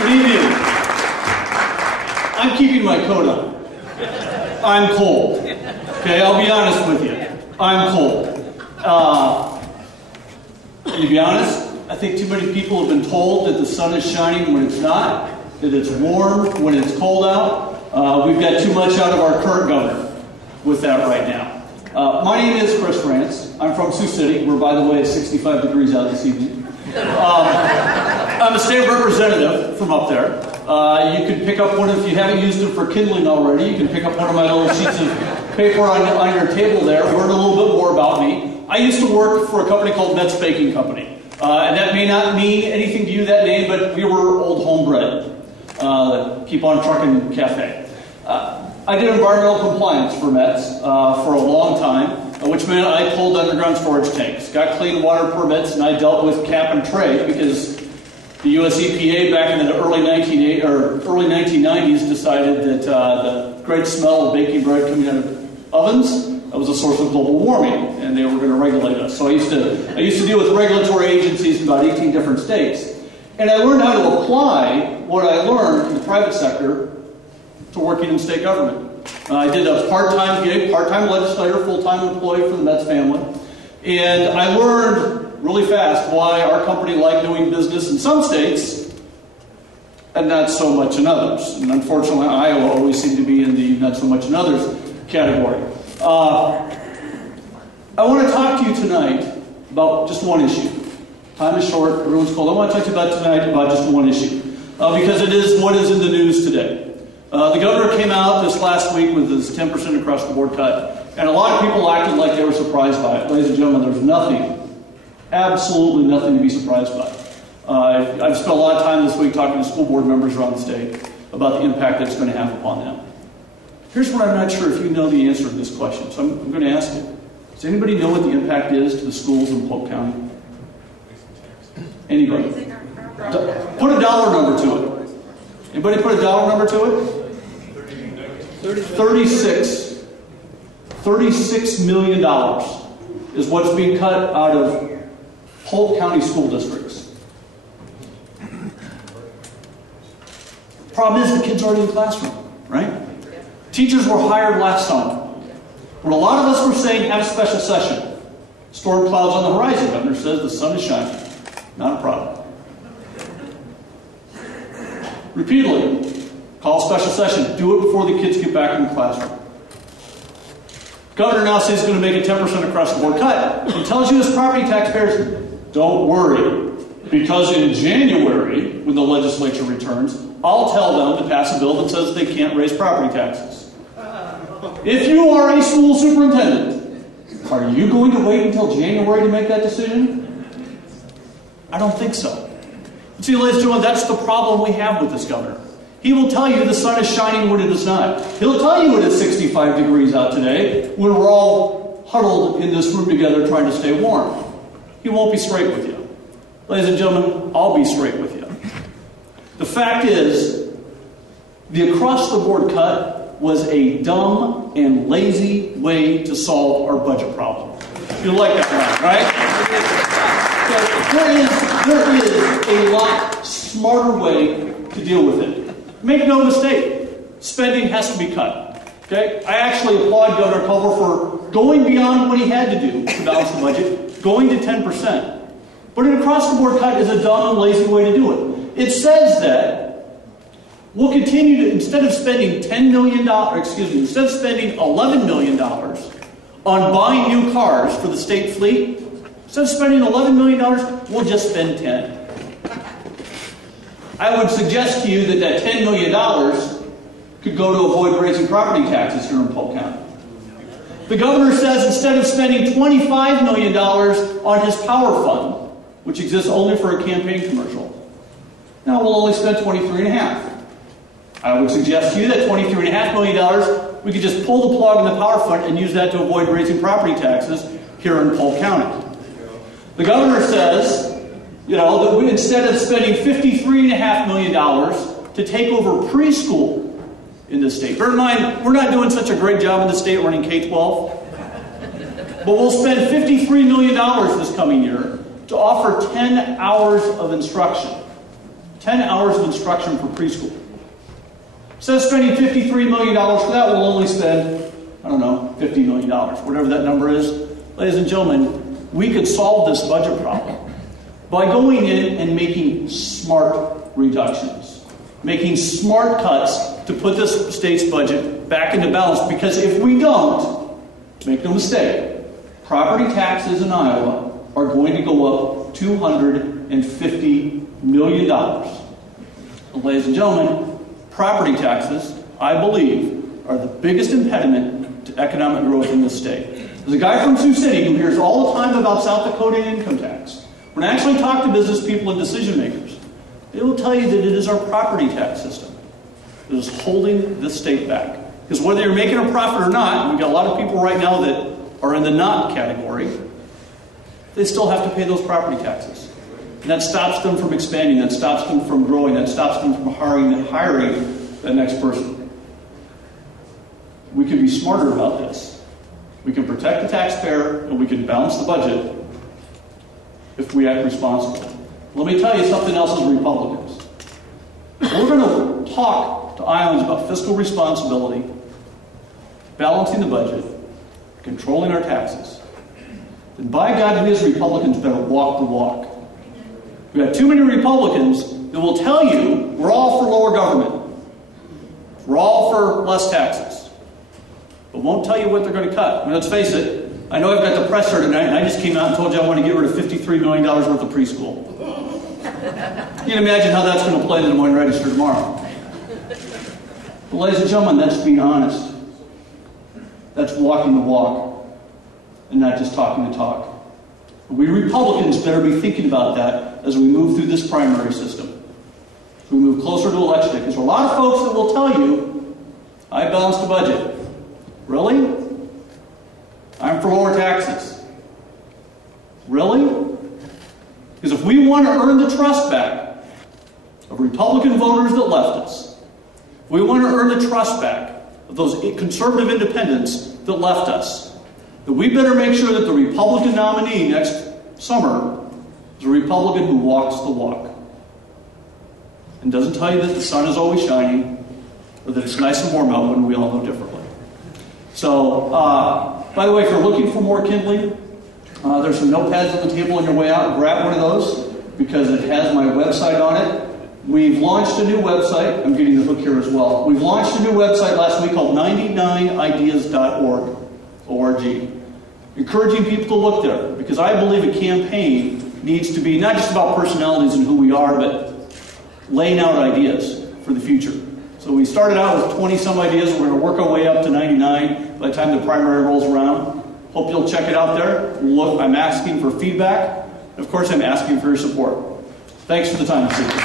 Good evening. I'm keeping my coat on. I'm cold. Okay, I'll be honest with you. I'm cold. To be honest, I think too many people have been told that the sun is shining when it's not, that it's warm when it's cold out. We've got too much out of our current governor with that right now. My name is Chris Rants. I'm from Sioux City. We're, by the way, 65 degrees out this evening. I'm a state representative from up there. You can pick up one, if you haven't used it for kindling already, you can pick up one of my little sheets of paper on your table there, learn a little bit more about me. I used to work for a company called Met's Baking Company. And that may not mean anything to you, that name, but we were old homebred. Keep on trucking cafe. I did environmental compliance for Met's for a long time, which meant I pulled underground storage tanks, got clean water permits, and I dealt with cap and trade because the US EPA back in the early 1990s decided that the great smell of baking bread coming out of ovens, that was a source of global warming, and they were going to regulate us. So I used to deal with regulatory agencies in about 18 different states. And I learned how to apply what I learned in the private sector to working in state government. I did a part-time gig, part-time legislator, full-time employee for the Mets family. And I learned really fast why our company liked doing business in some states and not so much in others. And unfortunately, Iowa always seemed to be in the not so much in others category. I want to talk to you tonight about just one issue. Time is short, everyone's cold. I want to talk to you tonight about just one issue because it is what is in the news today. The governor came out this last week with his 10% across the board cut, and a lot of people acted like they were surprised by it. Ladies and gentlemen, there's nothing, absolutely nothing to be surprised by. I've spent a lot of time this week talking to school board members around the state about the impact that it's going to have upon them. Here's what I'm not sure if you know the answer to this question, so I'm going to ask you. Does anybody know what the impact is to the schools in Polk County? Anybody? Put a dollar number to it. Anybody put a dollar number to it? 36 million is what's being cut out of Polk County school districts. Problem is the kids are already in the classroom, right? Teachers were hired last summer. When a lot of us were saying, have a special session. Storm clouds on the horizon. The governor says the sun is shining. Not a problem. Repeatedly, call a special session. Do it before the kids get back in the classroom. The governor now says he's going to make a 10% across the board cut. He tells you as property taxpayers, don't worry. Because in January, when the legislature returns, I'll tell them to pass a bill that says they can't raise property taxes. If you are a school superintendent, are you going to wait until January to make that decision? I don't think so. See, ladies and gentlemen, that's the problem we have with this governor. He will tell you the sun is shining when it is not. He'll tell you it is 65 degrees out today when we're all huddled in this room together trying to stay warm. He won't be straight with you. Ladies and gentlemen, I'll be straight with you. The fact is, the across-the-board cut was a dumb and lazy way to solve our budget problem. You like that one, right? There is a lot smarter way to deal with it. Make no mistake, spending has to be cut. Okay? I actually applaud Governor Culver for going beyond what he had to do to balance the budget, going to 10%. But an across-the-board cut is a dumb and lazy way to do it. It says that we'll continue to, instead of spending $11 million on buying new cars for the state fleet, instead of spending $11 million, we'll just spend 10. I would suggest to you that $10 million could go to avoid raising property taxes here in Polk County. The governor says instead of spending $25 million on his power fund, which exists only for a campaign commercial, now we'll only spend $23.5. I would suggest to you that $23.5 million, we could just pull the plug in the power fund and use that to avoid raising property taxes here in Polk County. The governor says, that we, instead of spending $53.5 million to take over preschool in the state. Bear in mind, we're not doing such a great job in the state running K-12. But we'll spend $53 million this coming year to offer 10 hours of instruction 10 hours of instruction for preschool. Instead of spending $53 million for that, we'll only spend, I don't know, $50 million, whatever that number is. Ladies and gentlemen, we could solve this budget problem by going in and making smart reductions, making smart cuts to put this state's budget back into balance. Because if we don't, make no mistake, property taxes in Iowa are going to go up $250 million. And ladies and gentlemen, property taxes, I believe, are the biggest impediment to economic growth in this state. There's a guy from Sioux City who hears all the time about South Dakota income tax. When I actually talk to business people and decision makers, they will tell you that it is our property tax system that is holding this state back. Because whether you're making a profit or not, we've got a lot of people right now that are in the not category, they still have to pay those property taxes. And that stops them from expanding, that stops them from growing, that stops them from hiring the next person. We can be smarter about this. We can protect the taxpayer and we can balance the budget if we act responsibly. Let me tell you something else as Republicans. We're going to talk to Iowans about fiscal responsibility, balancing the budget, controlling our taxes. Then by God, we as Republicans better walk the walk. We've got too many Republicans that will tell you we're all for lower government. We're all for less taxes. But won't tell you what they're going to cut. I mean, let's face it, I know I've got the presser tonight, and I just came out and told you I want to get rid of $53 million worth of preschool. You can imagine how that's going to play in the Des Moines Register tomorrow. But ladies and gentlemen, that's being honest. That's walking the walk, and not just talking the talk. We Republicans better be thinking about that as we move through this primary system. As we move closer to election day. Because there are a lot of folks that will tell you, I balanced the budget. Really? I'm for lower taxes. Really? Because if we want to earn the trust back of Republican voters that left us, if we want to earn the trust back of those conservative independents that left us, then we better make sure that the Republican nominee next summer is a Republican who walks the walk and doesn't tell you that the sun is always shining or that it's nice and warm out when we all know differently. So, by the way, if you're looking for more kindling, there's some notepads on the table on your way out. Grab one of those because it has my website on it. We've launched a new website. I'm getting the hook here as well. We've launched a new website last week called 99ideas.org. Encouraging people to look there because I believe a campaign needs to be not just about personalities and who we are, but laying out ideas for the future. So we started out with 20 some ideas. We're going to work our way up to 99 by the time the primary rolls around. Hope you'll check it out there. Look, I'm asking for feedback. And of course, I'm asking for your support. Thanks for the time this evening.